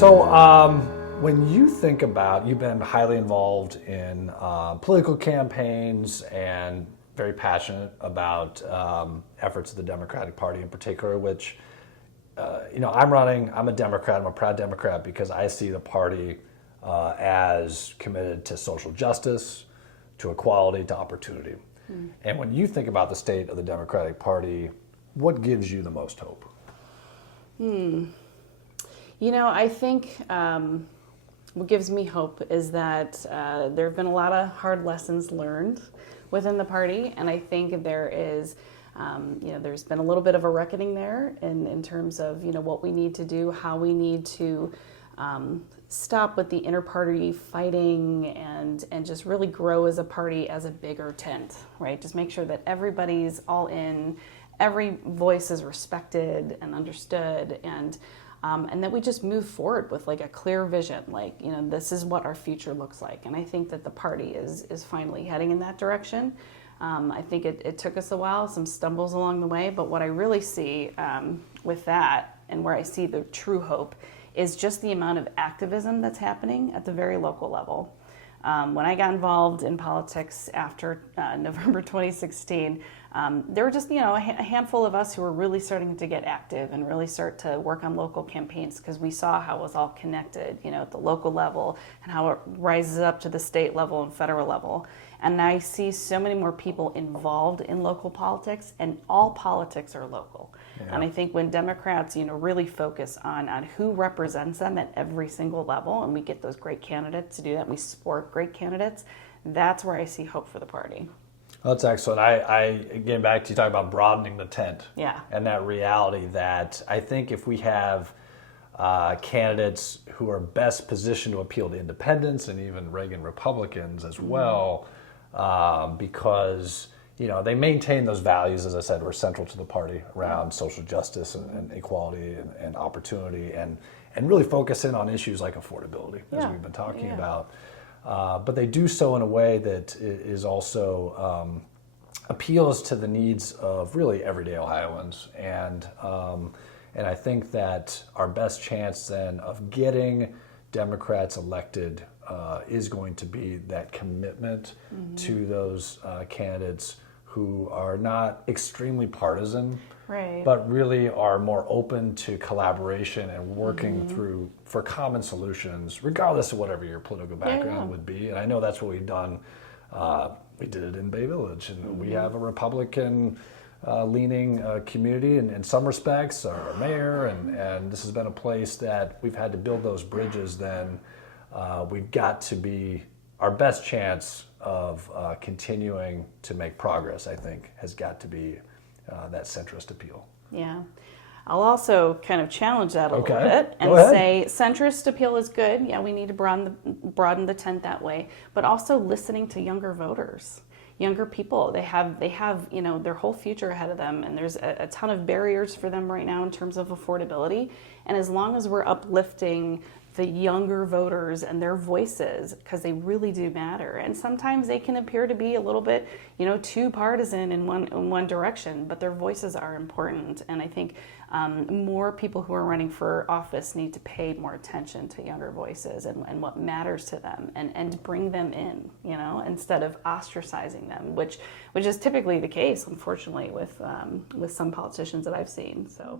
So, when you think about, you've been highly involved in political campaigns and very passionate about efforts of the Democratic Party in particular, which, I'm a Democrat, I'm a proud Democrat because I see the party as committed to social justice, to equality, to opportunity. And when you think about the state of the Democratic Party, what gives you the most hope? I think what gives me hope is that there have been a lot of hard lessons learned within the party, and I think there is, there's been a little bit of a reckoning there in terms of, what we need to do, how we need to stop with the inter-party fighting and just really grow as a party as a bigger tent, right? Just make sure that everybody's all in, every voice is respected and understood, and that we just move forward with like a clear vision, this is what our future looks like. And I think that the party is finally heading in that direction. I think it took us a while, some stumbles along the way, but what I really see with that and where I see the true hope is just the amount of activism that's happening at the very local level. When I got involved in politics after November 2016, there were just, a handful of us who were really starting to get active and really start to work on local campaigns because we saw how it was all connected, at the local level and how it rises up to the state level and federal level. And I see so many more people involved in local politics, and all politics are local. Yeah. And I think when Democrats, really focus on who represents them at every single level, and we get those great candidates to do that, and we support great candidates, that's where I see hope for the party. Well, that's excellent. I getting back to you talking about broadening the tent. Yeah. And that reality that I think if we have candidates who are best positioned to appeal to independents and even Reagan Republicans as well, because they maintain those values, as I said, were central to the party around social justice and equality and opportunity, and really focus in on issues like affordability, as we've been talking about. But they do so in a way that is also appeals to the needs of really everyday Ohioans. And I think that our best chance then of getting Democrats elected is going to be that commitment to those candidates who are not extremely partisan, right, but really are more open to collaboration and working through for common solutions, regardless of whatever your political background would be. And I know that's what we've done. We did it in Bay Village, and we have a Republican leaning community in some respects, our mayor, and this has been a place that we've had to build those bridges. Then we've got to be our best chance of continuing to make progress, I think, has got to be that centrist appeal. Yeah. I'll also kind of challenge that a little bit and say centrist appeal is good. Yeah, we need to broaden the tent that way, but also listening to younger voters, younger people. They have their whole future ahead of them, and there's a ton of barriers for them right now in terms of affordability. And as long as we're uplifting the younger voters and their voices, because they really do matter. And sometimes they can appear to be a little bit, too partisan in one direction, but their voices are important. And I think more people who are running for office need to pay more attention to younger voices and what matters to them, and bring them in, instead of ostracizing them, which is typically the case, unfortunately, with some politicians that I've seen. So.